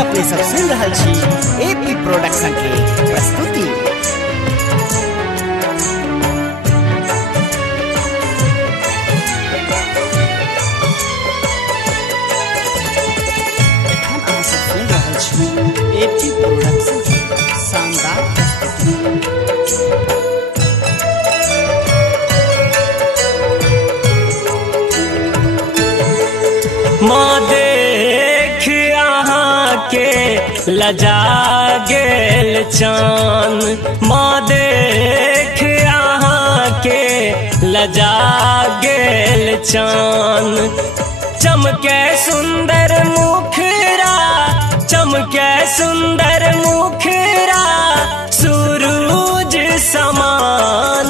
अपने सब सुन रहल छी एपी प्रोडक्शन के प्रस्तुति। एपी प्रोडक्शन के शानदार माँ देख यहाँ के लजा गेल चाँद, माँ देख यहाँ के लजा गेल चाँद। चमके सुंदर मुखरा, चमके सुंदर मुखरा सूरज समान।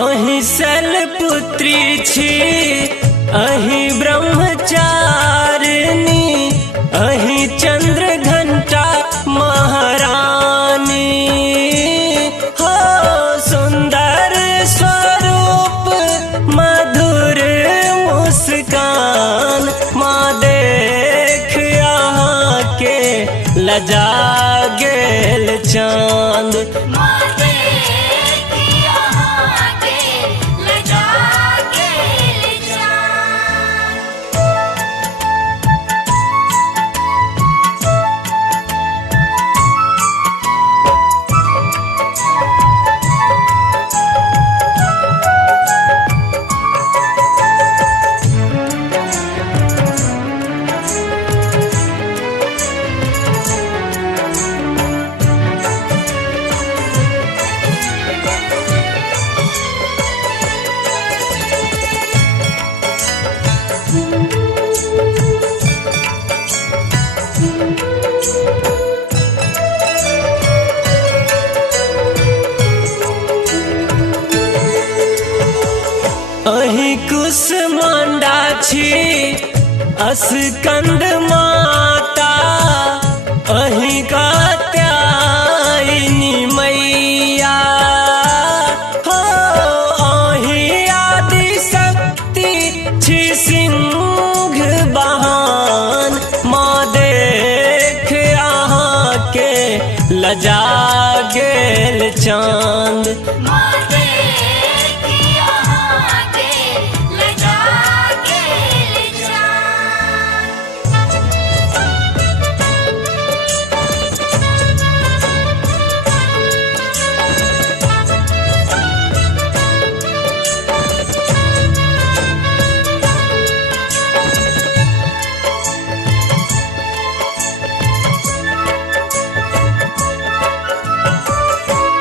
अहि शैलपुत्री छी, अहि ब्रह्मचारिणी, अहि चंद्र घंटा महारानी। हो सुंदर स्वरूप मधुर मुस्कान, माँ देख यहाँ के लजा गेल चाँद। अहि कुसमांडा छी, अस्कंद माता, अहि कात्यायनी मैया। हो अहि आदि शक्ति छी सिंह बहान, माँ देख यहाँ के लजा गेल चाँद।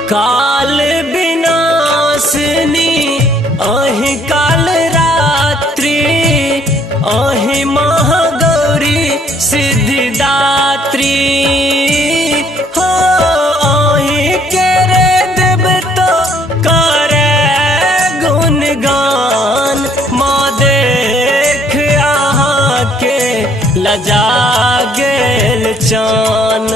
काल विनाशिनी, अहि काल रात्रि, अहि महागौरी सिद्धिदात्री। हो अहि केरे देव तो करे गुणगान, माँ देख यहाँ के लजा गेल चाँद।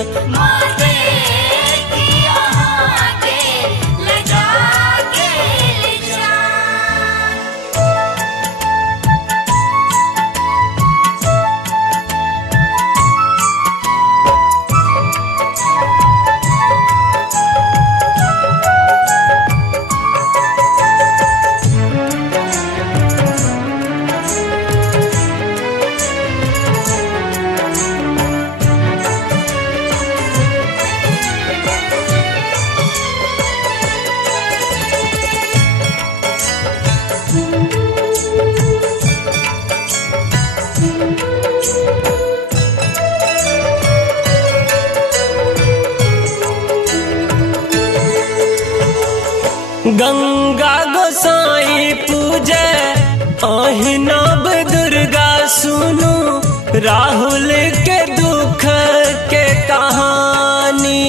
राहुल के दुख के कहानी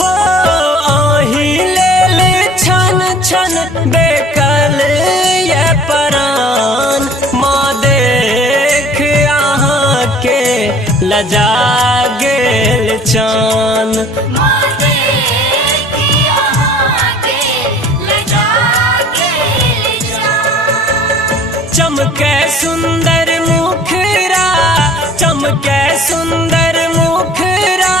हो आही ले ले छन छन बेकल ये परान माँ देख यहाँ के लजा गेल चान चमके सुंदर मुखरा चमके सुंदर मुखरा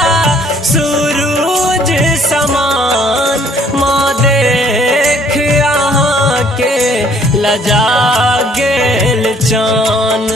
सूरज समान माँ देख यहाँ के लजा गेल चान।